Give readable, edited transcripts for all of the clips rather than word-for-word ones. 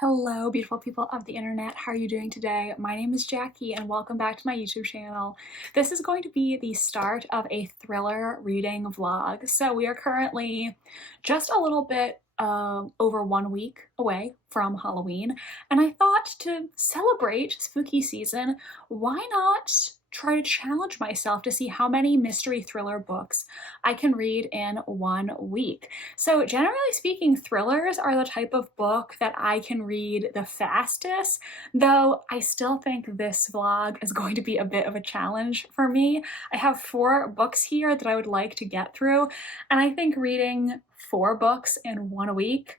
Hello, beautiful people of the internet. How are you doing today? My name is Jackie and welcome back to my YouTube channel. This is going to be the start of a thriller reading vlog. So we are currently just a little bit over 1 week away from Halloween, and I thought to celebrate spooky season, why not try to challenge myself to see how many mystery thriller books I can read in 1 week. So generally speaking, thrillers are the type of book that I can read the fastest, though I still think this vlog is going to be a bit of a challenge for me. I have 4 books here that I would like to get through, and I think reading 4 books in 1 week,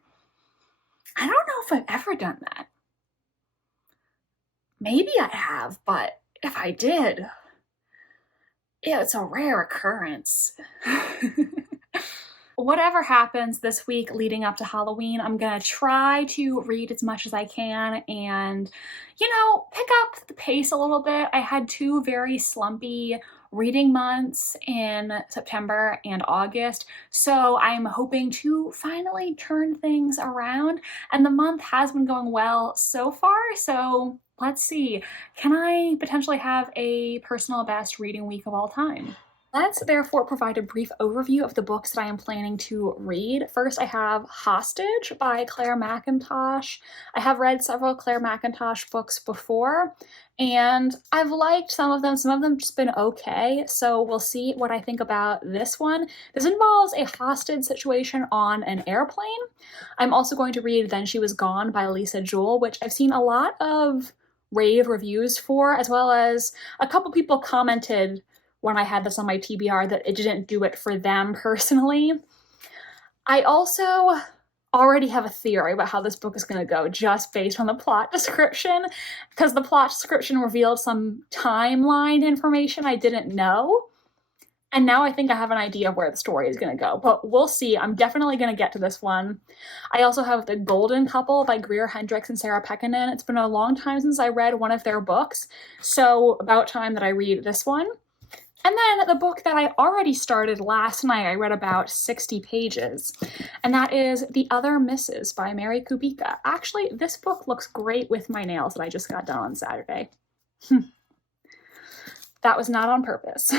I don't know if I've ever done that. Maybe I have, but if I did, yeah, it's a rare occurrence. Whatever happens this week leading up to Halloween, I'm gonna try to read as much as I can and, pick up the pace a little bit. I had 2 very slumpy reading months in September and August, so I'm hoping to finally turn things around, and the month has been going well so far, so let's see. Can I potentially have a personal best reading week of all time? Let's therefore provide a brief overview of the books that I am planning to read. First, I have Hostage by Clare Mackintosh. I have read several Clare Mackintosh books before, and I've liked some of them just been okay, so we'll see what I think about this one. This involves a hostage situation on an airplane. I'm also going to read Then She Was Gone by Lisa Jewell, which I've seen a lot of rave reviews for, as well as a couple people commented when I had this on my TBR that it didn't do it for them personally. I also already have a theory about how this book is going to go just based on the plot description, because the plot description revealed some timeline information I didn't know, and now I think I have an idea of where the story is going to go, but we'll see. I'm definitely going to get to this one. I also have The Golden Couple by Greer, Hendricks, and Sarah Pekkanen. It's been a long time since I read one of their books, so about time that I read this one. And then the book that I already started last night, I read about 60 pages, and that is The Other Misses by Mary Kubica. Actually, this book looks great with my nails that I just got done on Saturday. That was not on purpose.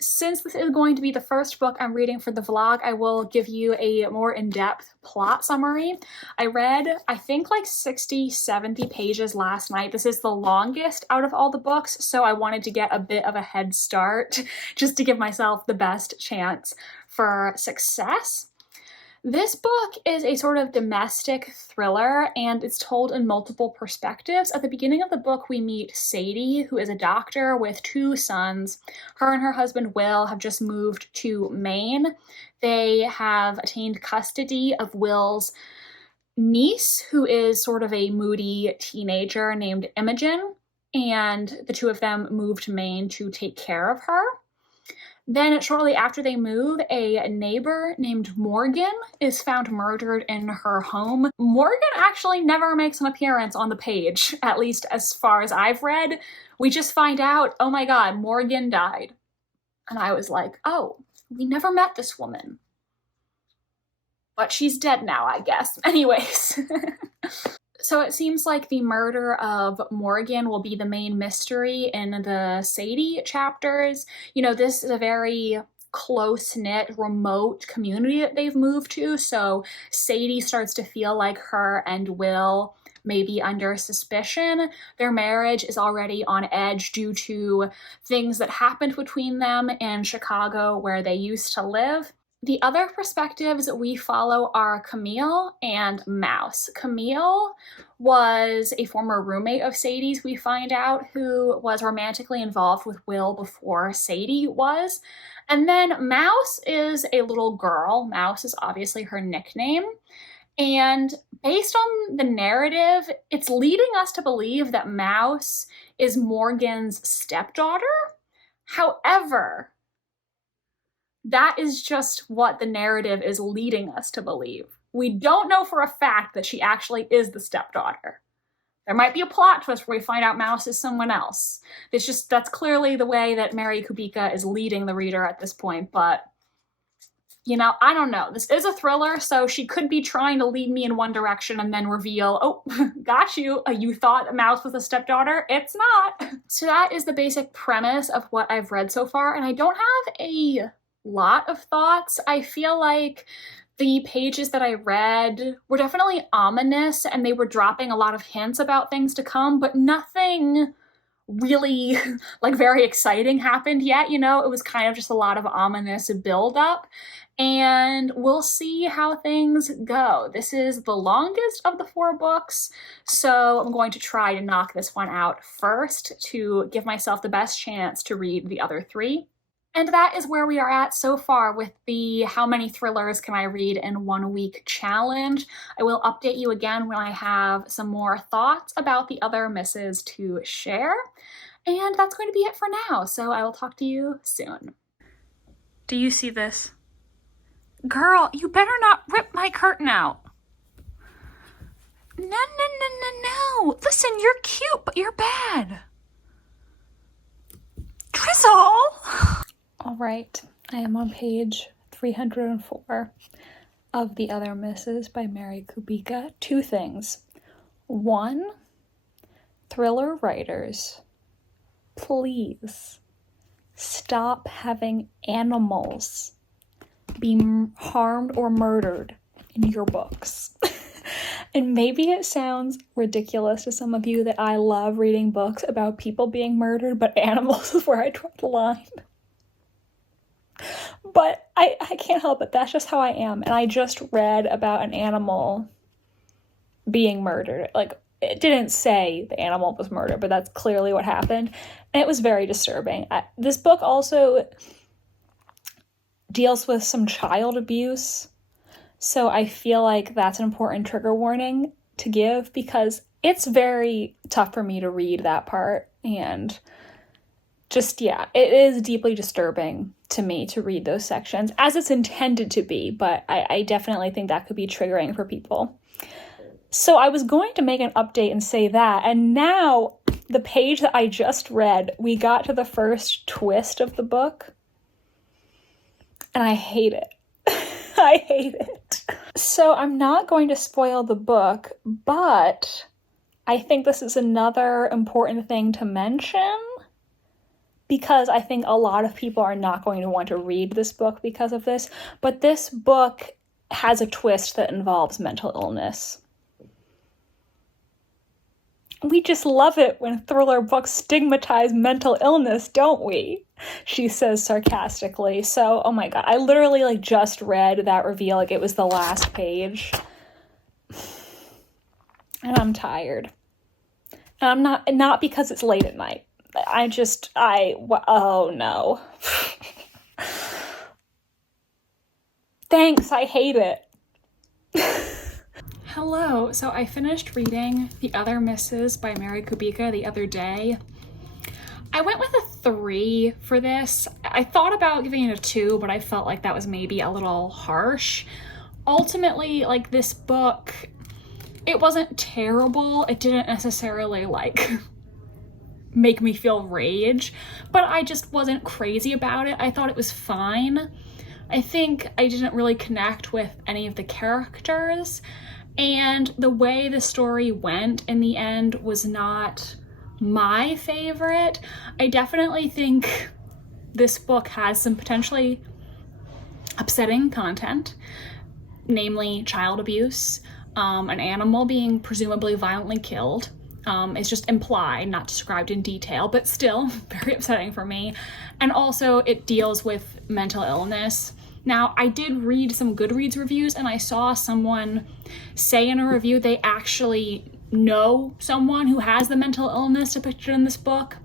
Since this is going to be the first book I'm reading for the vlog, I will give you a more in-depth plot summary. I read, I think, like 60, 70 pages last night. This is the longest out of all the books, so I wanted to get a bit of a head start just to give myself the best chance for success. This book is a sort of domestic thriller, and it's told in multiple perspectives. At the beginning of the book, we meet Sadie, who is a doctor with 2 sons. Her and her husband, Will, have just moved to Maine. They have attained custody of Will's niece, who is sort of a moody teenager named Imogen, and the 2 of them moved to Maine to take care of her. Then, shortly after they move, a neighbor named Morgan is found murdered in her home. Morgan actually never makes an appearance on the page, at least as far as I've read. We just find out, oh my god, Morgan died. And I was like, oh, we never met this woman. But she's dead now, I guess. Anyways. So it seems like the murder of Morgan will be the main mystery in the Sadie chapters. This is a very close-knit, remote community that they've moved to, so Sadie starts to feel like her and Will may be under suspicion. Their marriage is already on edge due to things that happened between them in Chicago where they used to live. The other perspectives we follow are Camille and Mouse. Camille was a former roommate of Sadie's, we find out, who was romantically involved with Will before Sadie was. And then Mouse is a little girl. Mouse is obviously her nickname. And based on the narrative, it's leading us to believe that Mouse is Morgan's stepdaughter. However, that is just what the narrative is leading us to believe. We don't know for a fact that she actually is the stepdaughter. There might be a plot twist where we find out Mouse is someone else. That's clearly the way that Mary Kubica is leading the reader at this point, but you know, I don't know. This is a thriller, so she could be trying to lead me in one direction and then reveal, oh, got you. You thought Mouse was a stepdaughter. It's not. So that is the basic premise of what I've read so far, and I don't have a lot of thoughts. I feel like the pages that I read were definitely ominous, and they were dropping a lot of hints about things to come, but nothing really like very exciting happened yet, you know? It was kind of just a lot of ominous buildup, and we'll see how things go. This is the longest of the 4 books, so I'm going to try to knock this one out first to give myself the best chance to read the other 3. And that is where we are at so far with the how many thrillers can I read in 1 week challenge. I will update you again when I have some more thoughts about the other misses to share. And that's going to be it for now, so I will talk to you soon. Do you see this? Girl, you better not rip my curtain out. No. Listen, you're cute, but you're bad. Drizzle! All right, I am on page 304 of The Other Misses by Mary Kubica. 2 things. 1, thriller writers, please stop having animals be harmed or murdered in your books. And maybe it sounds ridiculous to some of you that I love reading books about people being murdered, but animals is where I draw the line. But I can't help it. That's just how I am. And I just read about an animal being murdered. Like, it didn't say the animal was murdered, but that's clearly what happened. And it was very disturbing. This book also deals with some child abuse. So I feel like that's an important trigger warning to give, because it's very tough for me to read that part. And just, yeah, it is deeply disturbing to me to read those sections, as it's intended to be, but I definitely think that could be triggering for people. So I was going to make an update and say that, and now the page that I just read, we got to the first twist of the book, and I hate it. I hate it. So I'm not going to spoil the book, but I think this is another important thing to mention, because I think a lot of people are not going to want to read this book because of this. But this book has a twist that involves mental illness. We just love it when thriller books stigmatize mental illness, don't we? She says sarcastically. So, oh my god, I literally just read that reveal, it was the last page. And I'm tired. And I'm not because it's late at night. Oh no. Thanks, I hate it. Hello, so I finished reading The Other Misses by Mary Kubica the other day. I went with a 3 for this. I thought about giving it a 2, but I felt like that was maybe a little harsh. Ultimately, this book, it wasn't terrible. It didn't necessarily, make me feel rage, but I just wasn't crazy about it. I thought it was fine. I think I didn't really connect with any of the characters, and the way the story went in the end was not my favorite. I definitely think this book has some potentially upsetting content, namely child abuse, an animal being presumably violently killed. It's just implied, not described in detail, but still very upsetting for me. And also it deals with mental illness. Now, I did read some Goodreads reviews, and I saw someone say in a review they actually know someone who has the mental illness depicted in this book,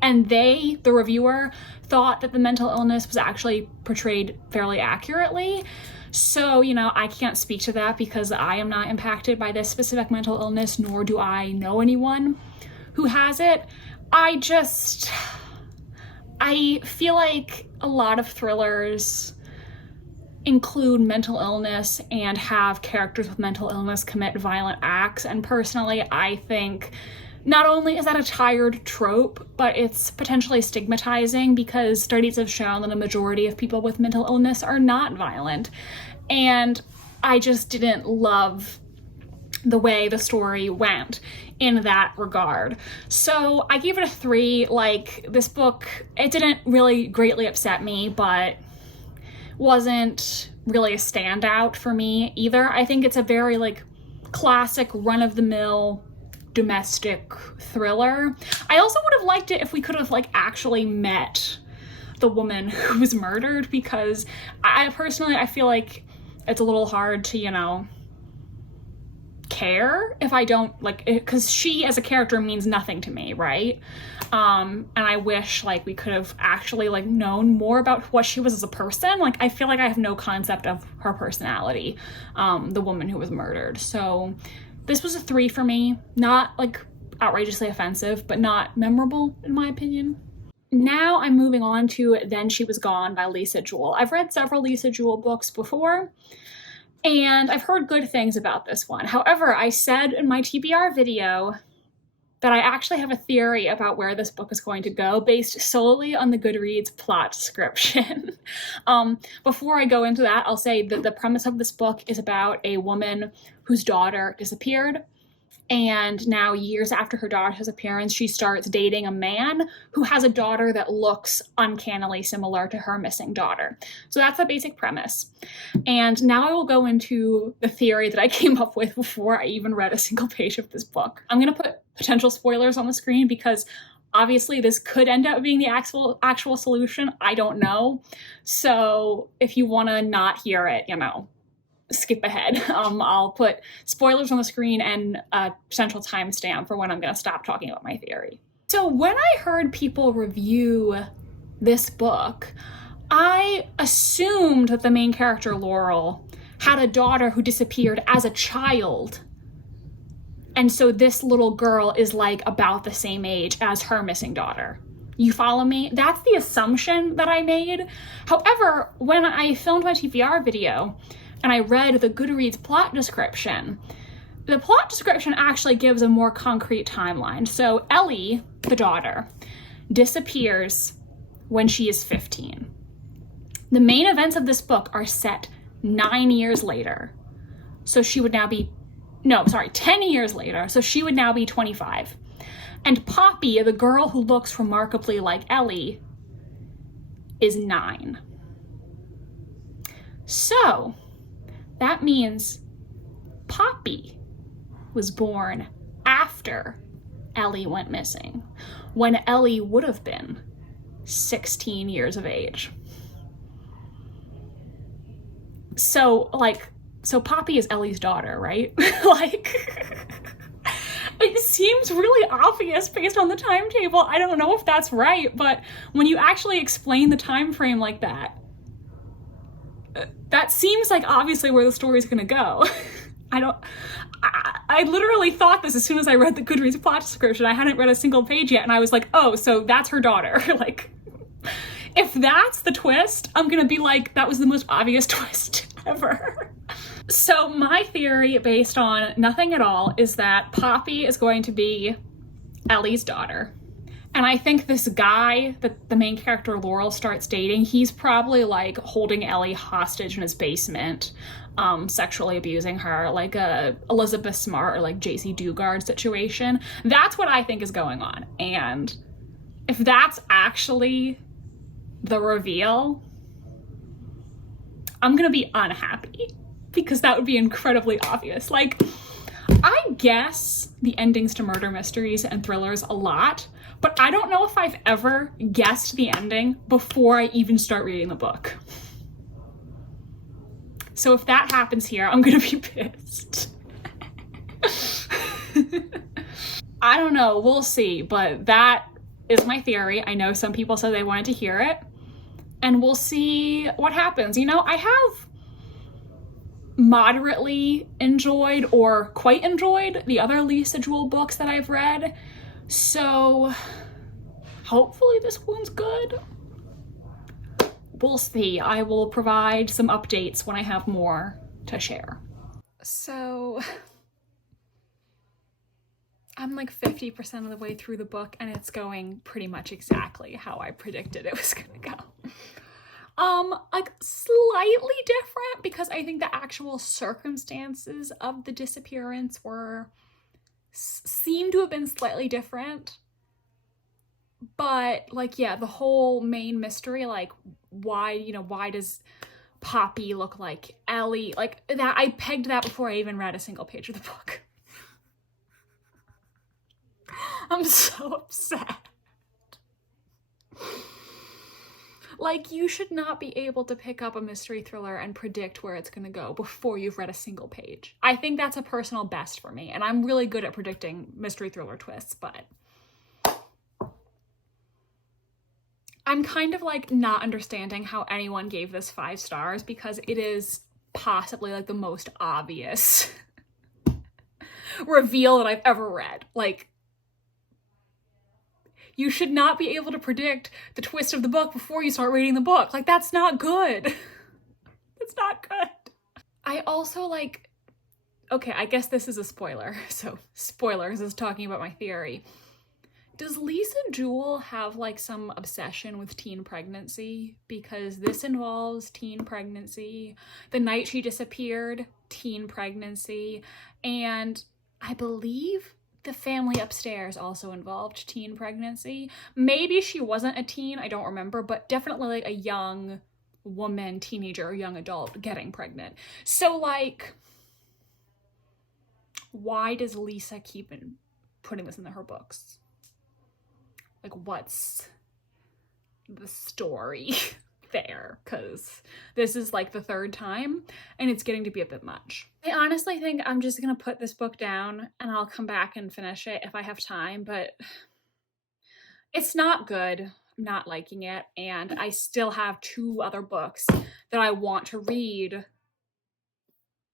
and the reviewer, thought that the mental illness was actually portrayed fairly accurately. So, I can't speak to that because I am not impacted by this specific mental illness, nor do I know anyone who has it. I feel like a lot of thrillers include mental illness and have characters with mental illness commit violent acts, and personally, I think not only is that a tired trope, but it's potentially stigmatizing because studies have shown that a majority of people with mental illness are not violent. And I just didn't love the way the story went in that regard. So I gave it a 3. Like, this book, it didn't really greatly upset me, but wasn't really a standout for me either. I think it's a very like classic run-of-the-mill domestic thriller. I also would have liked it if we could have like actually met the woman who was murdered, because I personally, I feel like it's a little hard to, you know, care if I don't like it, because she as a character means nothing to me, right? And I wish like we could have actually like known more about what she was as a person. Like, I feel like I have no concept of her personality, the woman who was murdered. So this was a 3 for me. Not like outrageously offensive, but not memorable in my opinion. Now I'm moving on to Then She Was Gone by Lisa Jewell. I've read several Lisa Jewell books before, and I've heard good things about this one. However, I said in my TBR video that I actually have a theory about where this book is going to go based solely on the Goodreads plot description. Before I go into that, I'll say that the premise of this book is about a woman whose daughter disappeared. And now, years after her daughter's disappearance, she starts dating a man who has a daughter that looks uncannily similar to her missing daughter. So that's the basic premise. And now I will go into the theory that I came up with before I even read a single page of this book. I'm going to put potential spoilers on the screen because obviously this could end up being the actual solution. I don't know. So if you want to not hear it, you know, skip ahead. I'll put spoilers on the screen and a potential timestamp for when I'm going to stop talking about my theory. So when I heard people review this book, I assumed that the main character, Laurel, had a daughter who disappeared as a child. And so this little girl is like about the same age as her missing daughter. You follow me? That's the assumption that I made. However, when I filmed my TBR video, and I read the Goodreads plot description, the plot description actually gives a more concrete timeline. So Ellie, the daughter, disappears when she is 15. The main events of this book are set 9 years later. So she would now be, 10 years later. So she would now be 25. And Poppy, the girl who looks remarkably like Ellie, is 9. So that means Poppy was born after Ellie went missing, when Ellie would have been 16 years of age. So Poppy is Ellie's daughter, right? It seems really obvious based on the timetable. I don't know if that's right, but when you actually explain the time frame like that, that seems like obviously where the story's gonna go. I literally thought this as soon as I read the Goodreads plot description. I hadn't read a single page yet, and I was like, oh, so that's her daughter. Like, if that's the twist, I'm gonna be like, that was the most obvious twist ever. So my theory, based on nothing at all, is that Poppy is going to be Ellie's daughter. And I think this guy that the main character Laurel starts dating, he's probably like holding Ellie hostage in his basement, sexually abusing her, like a Elizabeth Smart or like JC Dugard situation. That's what I think is going on. And if that's actually the reveal, I'm gonna be unhappy because that would be incredibly obvious. Like, I guess the endings to murder mysteries and thrillers a lot, but I don't know if I've ever guessed the ending before I even start reading the book. So if that happens here, I'm gonna be pissed. I don't know, we'll see, but that is my theory. I know some people said they wanted to hear it, and we'll see what happens. You know, I have moderately enjoyed or quite enjoyed the other Lisa Jewell books that I've read, so hopefully this one's good. We'll see. I will provide some updates when I have more to share. So I'm like 50% of the way through the book and it's going pretty much exactly how I predicted it was gonna go. Like slightly different because I think the actual circumstances of the disappearance seem to have been slightly different. But like, yeah, the whole main mystery, like why does Poppy look like Ellie? Like that, I pegged that before I even read a single page of the book. I'm so upset. Like, you should not be able to pick up a mystery thriller and predict where it's gonna go before you've read a single page. I think that's a personal best for me, and I'm really good at predicting mystery thriller twists, but I'm kind of like not understanding how anyone gave this 5 stars because it is possibly like the most obvious reveal that I've ever read. Like, you should not be able to predict the twist of the book before you start reading the book. Like, that's not good. It's not good. I also like, okay, I guess this is a spoiler. So spoilers is talking about my theory. Does Lisa Jewell have like some obsession with teen pregnancy? Because this involves teen pregnancy. The night she disappeared, teen pregnancy. And I believe the family upstairs also involved teen pregnancy. Maybe she wasn't a teen, I don't remember, but definitely like a young woman, teenager, or young adult getting pregnant. So like, why does Lisa keep putting this in her books? Like, what's the story there? Because this is like the 3rd time and it's getting to be a bit much. I honestly think I'm just gonna put this book down and I'll come back and finish it if I have time, but it's not good. I'm not liking it, and I still have 2 other books that I want to read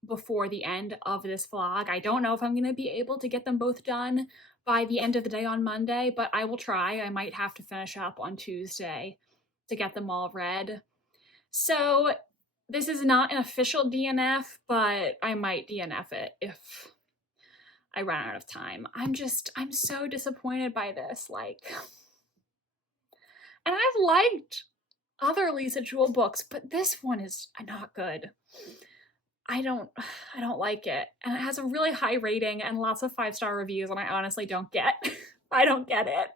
before the end of this vlog. I don't know if I'm gonna be able to get them both done by the end of the day on Monday, but I will try. I might have to finish up on Tuesday to get them all read. So this is not an official DNF, but I might DNF it if I run out of time. I'm so disappointed by this. Like, and I've liked other Lisa Jewell books, but this one is not good. I don't like it. And it has a really high rating and lots of 5-star reviews, and I honestly don't get I don't get it.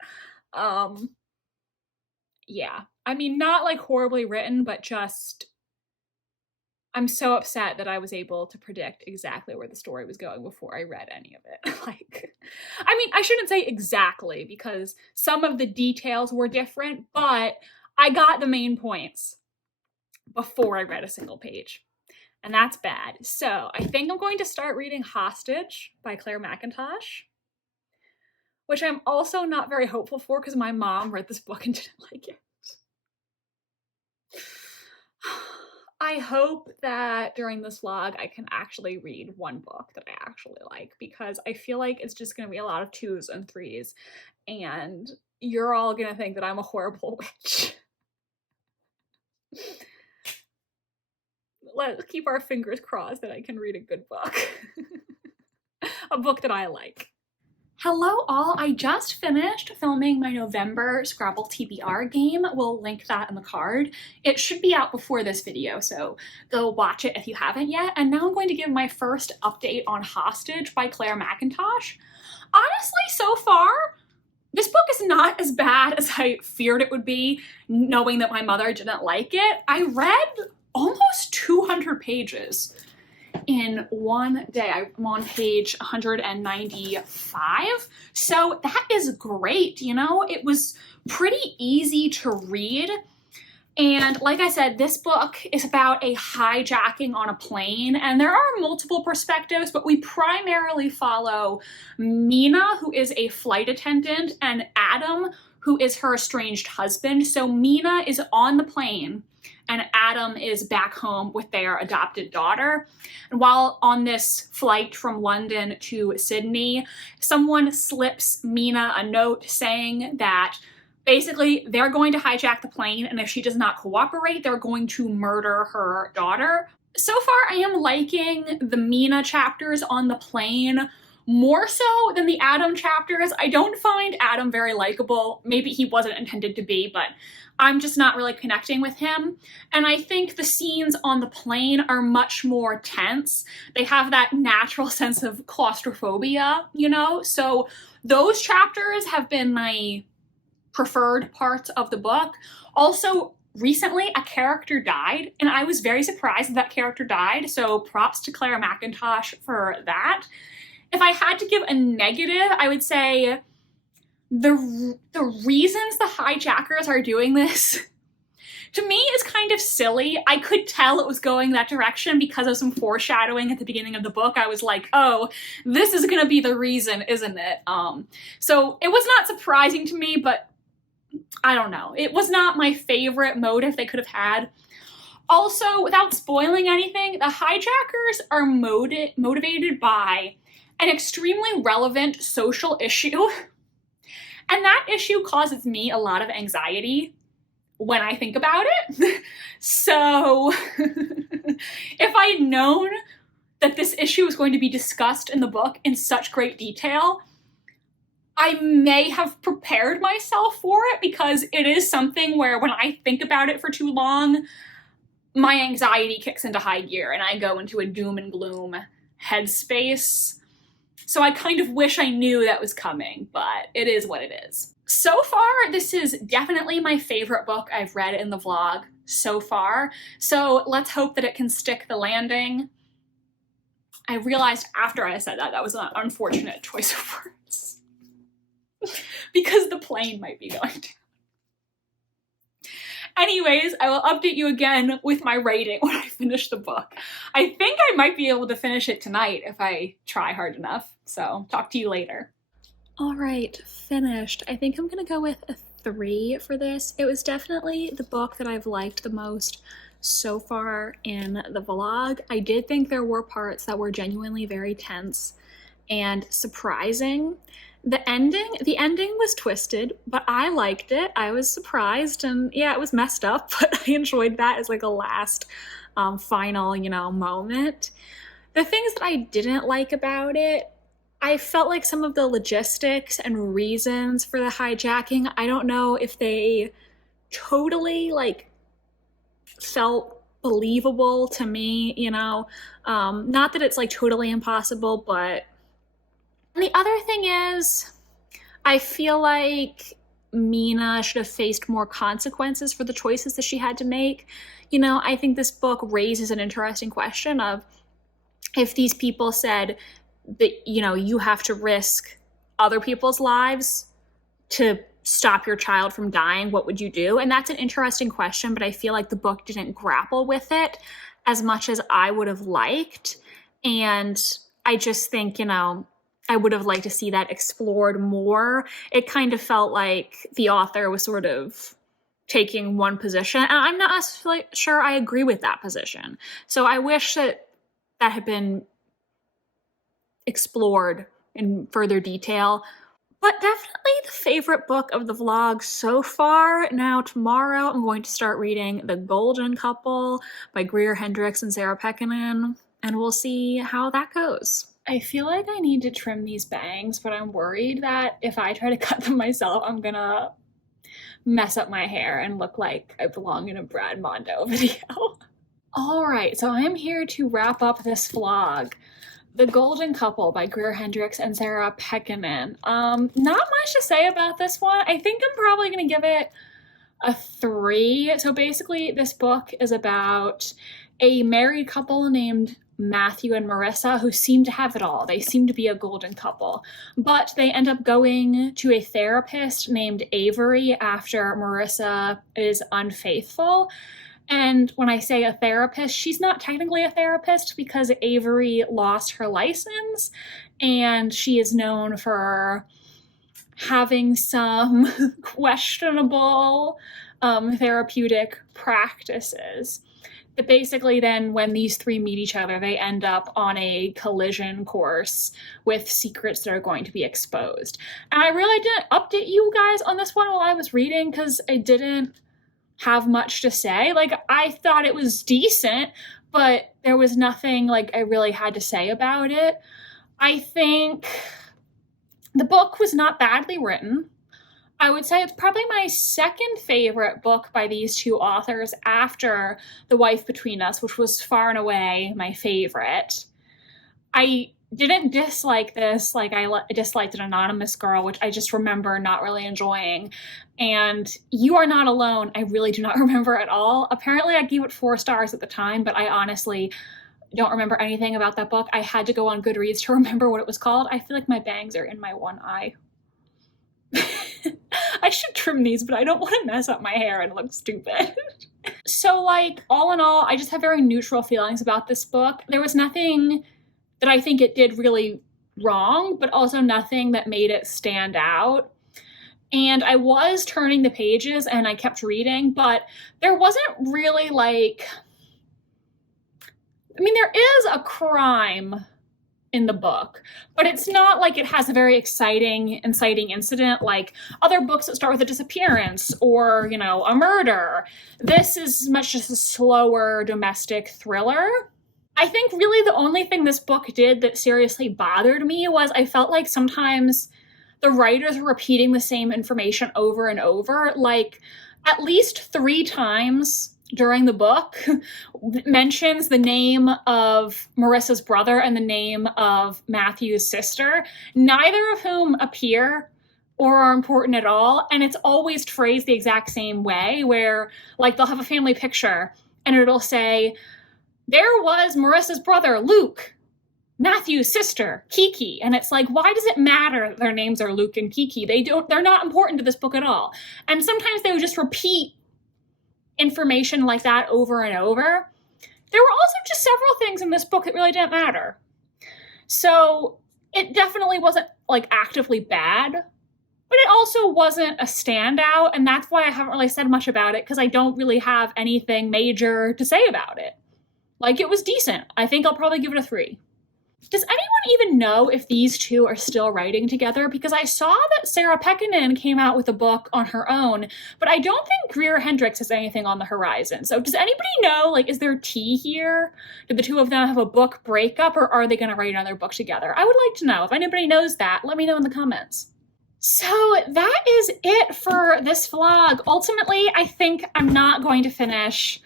Yeah. I mean, not like horribly written, but just I'm so upset that I was able to predict exactly where the story was going before I read any of it. Like, I mean, I shouldn't say exactly because some of the details were different, but I got the main points before I read a single page. And that's bad. So I think I'm going to start reading Hostage by Clare Mackintosh, which I'm also not very hopeful for because my mom read this book and didn't like it. I hope that during this vlog I can actually read one book that I actually like, because I feel like it's just going to be a lot of 2s and 3s and you're all going to think that I'm a horrible witch. Let's keep our fingers crossed that I can read a good book. A book that I like. Hello all, I just finished filming my November Scrabble TBR game. We'll link that in the card. It should be out before this video, so go watch it if you haven't yet. And now I'm going to give my first update on Hostage by Clare Mackintosh. Honestly, so far, this book is not as bad as I feared it would be, knowing that my mother didn't like it. I read almost 200 pages in one day. I'm on page 195. So that is great, you know? It was pretty easy to read. And like I said, this book is about a hijacking on a plane, and there are multiple perspectives, but we primarily follow Mina, who is a flight attendant, and Adam, who is her estranged husband. So Mina is on the plane and Adam is back home with their adopted daughter. And while on this flight from London to Sydney, someone slips Mina a note saying that basically they're going to hijack the plane, and if she does not cooperate, they're going to murder her daughter. So far, I am liking the Mina chapters on the plane more so than the Adam chapters. I don't find Adam very likable. Maybe he wasn't intended to be, but I'm just not really connecting with him. And I think the scenes on the plane are much more tense. They have that natural sense of claustrophobia, you know? So those chapters have been my preferred parts of the book. Also, recently a character died, and I was very surprised that character died, so props to Clare Mackintosh for that. If I had to give a negative, I would say the reasons the hijackers are doing this, to me, is kind of silly. I could tell it was going that direction because of some foreshadowing at the beginning of the book. I was like, oh, this is gonna be the reason, isn't it? So it was not surprising to me, but I don't know. It was not my favorite motive they could have had. Also, without spoiling anything, the hijackers are motivated by an extremely relevant social issue. And that issue causes me a lot of anxiety when I think about it. So if I had known that this issue was going to be discussed in the book in such great detail, I may have prepared myself for it, because it is something where when I think about it for too long, my anxiety kicks into high gear and I go into a doom and gloom headspace. So I kind of wish I knew that was coming, but it is what it is. So far, this is definitely my favorite book I've read in the vlog so far. So let's hope that it can stick the landing. I realized after I said that, that was an unfortunate choice of words. Because the plane might be going down. Anyways, I will update you again with my rating when I finish the book. I think I might be able to finish it tonight if I try hard enough. So talk to you later. All right, finished. I think I'm gonna go with a 3 for this. It was definitely the book that I've liked the most so far in the vlog. I did think there were parts that were genuinely very tense and surprising. The ending was twisted, but I liked it. I was surprised, and yeah, it was messed up, but I enjoyed that as like a last final, moment. The things that I didn't like about it, I felt like some of the logistics and reasons for the hijacking, I don't know if they totally felt believable to me, not that it's totally impossible, but the other thing is, I feel like Mina should have faced more consequences for the choices that she had to make. I think this book raises an interesting question of, if these people said that, you have to risk other people's lives to stop your child from dying, what would you do? And that's an interesting question, but I feel like the book didn't grapple with it as much as I would have liked. And I just think, I would have liked to see that explored more. It kind of felt like the author was sort of taking one position, and I'm not necessarily sure I agree with that position. So I wish that had been explored in further detail. But definitely the favorite book of the vlog so far. Now tomorrow I'm going to start reading The Golden Couple by Greer, Hendricks, and Sarah Pekkanen, and we'll see how that goes. I feel like I need to trim these bangs, but I'm worried that if I try to cut them myself, I'm gonna mess up my hair and look like I belong in a Brad Mondo video. All right, so I'm here to wrap up this vlog. The Golden Couple by Greer, Hendricks, and Sarah Pekkanen. Not much to say about this one. I think I'm probably gonna give it a 3. So basically this book is about a married couple named Matthew and Marissa, who seem to have it all. They seem to be a golden couple, but they end up going to a therapist named Avery after Marissa is unfaithful. And when I say a therapist, she's not technically a therapist because Avery lost her license, and she is known for having some questionable therapeutic practices. But basically then when these 3 meet each other, they end up on a collision course with secrets that are going to be exposed. And I really didn't update you guys on this one while I was reading because I didn't have much to say. I thought it was decent, but there was nothing I really had to say about it. I think the book was not badly written. I would say it's probably my second favorite book by these two authors after The Wife Between Us, which was far and away my favorite. I didn't dislike this, like I disliked An Anonymous Girl, which I just remember not really enjoying. And You Are Not Alone, I really do not remember at all. Apparently I gave it 4 stars at the time, but I honestly don't remember anything about that book. I had to go on Goodreads to remember what it was called. I feel like my bangs are in my one eye. I should trim these, but I don't want to mess up my hair and look stupid. So, like, all in all, I just have very neutral feelings about this book. There was nothing that I think it did really wrong, but also nothing that made it stand out. And I was turning the pages and I kept reading, but there wasn't really like, I mean, there is a crime in the book, but it's not like it has a very exciting, inciting incident like other books that start with a disappearance or, you know, a murder. This is much just a slower domestic thriller. I think really the only thing this book did that seriously bothered me was I felt like sometimes the writers were repeating the same information over and over, like at least 3 times during the book mentions the name of Marissa's brother and the name of Matthew's sister, neither of whom appear or are important at all. And it's always phrased the exact same way, where like they'll have a family picture and it'll say, there was Marissa's brother, Luke, Matthew's sister, Kiki. And it's like, why does it matter that their names are Luke and Kiki? They're not important to this book at all. And sometimes they would just repeat information like that over and over. There were also just several things in this book that really didn't matter. So it definitely wasn't like actively bad, but it also wasn't a standout. And that's why I haven't really said much about it, because I don't really have anything major to say about it. Like, it was decent. I think I'll probably give it a 3. Does anyone even know if these two are still writing together? Because I saw that Sarah Pekkanen came out with a book on her own, but I don't think Greer Hendricks has anything on the horizon. So does anybody know, like, is there tea here? Did the two of them have a book breakup, or are they going to write another book together? I would like to know. If anybody knows that, let me know in the comments. So that is it for this vlog. Ultimately, I think I'm not going to finish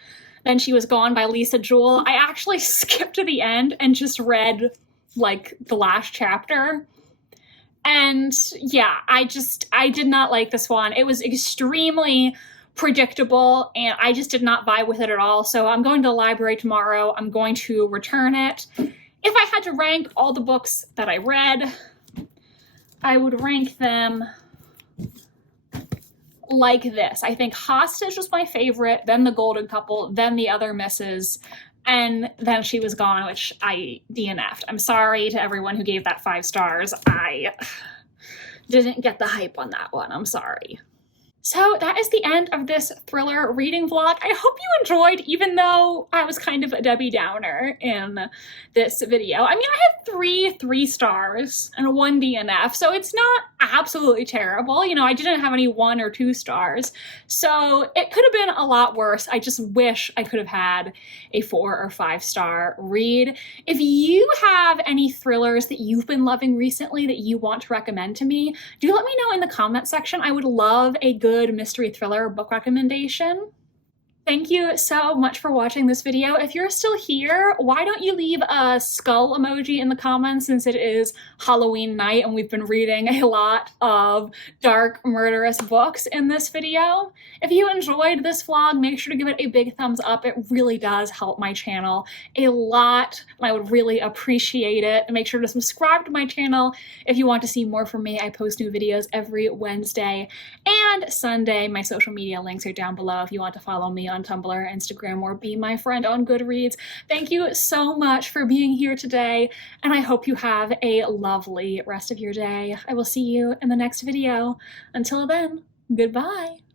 Then She Was Gone by Lisa Jewell. I actually skipped to the end and just read like the last chapter. And yeah, I did not like this one. It was extremely predictable and I just did not vibe with it at all. So I'm going to the library tomorrow. I'm going to return it. If I had to rank all the books that I read, I would rank them like this. I think Hostage was my favorite, then The Golden Couple, then The Other Misses, and Then She Was Gone, which I DNF'd. I'm sorry to everyone who gave that 5 stars. I didn't get the hype on that one. I'm sorry. So that is the end of this thriller reading vlog. I hope you enjoyed, even though I was kind of a Debbie Downer in this video. I mean, I had 3 stars and 1 DNF, so it's not absolutely terrible. You know, I didn't have any 1 or 2 stars, so it could have been a lot worse. I just wish I could have had a 4 or 5 star read. If you have any thrillers that you've been loving recently that you want to recommend to me, do let me know in the comment section. I would love a good mystery thriller book recommendation. Thank you so much for watching this video. If you're still here, why don't you leave a skull emoji in the comments, since it is Halloween night and we've been reading a lot of dark, murderous books in this video. If you enjoyed this vlog, make sure to give it a big thumbs up. It really does help my channel a lot, and I would really appreciate it. And make sure to subscribe to my channel if you want to see more from me. I post new videos every Wednesday and Sunday. My social media links are down below if you want to follow me on Tumblr, Instagram, or be my friend on Goodreads. Thank you so much for being here today, and I hope you have a lovely rest of your day. I will see you in the next video. Until then, goodbye.